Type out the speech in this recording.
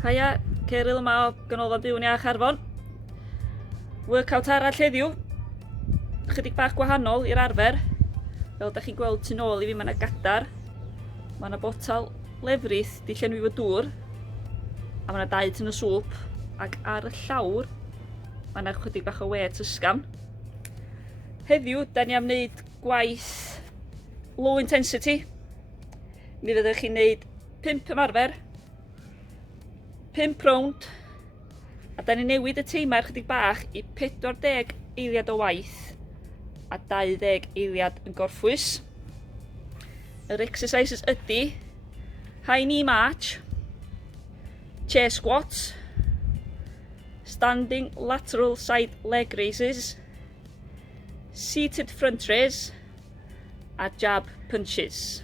Haia, Ceryl yma o Ganolfan Byw'n Iach Arfon. Workout arall heddiw. Chydig bach gwahanol i'r arfer. Fel da chi'n gweld tu nôl i fi, mae yna gadar. Mae yna botal lefrith di llenwi fo dŵr. A mae yna 2 tyn o swp. Ac ar y llawr, mae yna chydig bach o wêt ysgafn. Heddiw, da ni am wneud gwaith low intensity. Mi fyddwch chi'n wneud 5 ymarfer, 5 rownd, a da ni newid y teimar chydig bach i 40 eiliad o waith a 20 eiliad yn gorffwys. Yr exercises ydy high knee march, chair squats, standing lateral side leg raises, seated front raise a jab punches.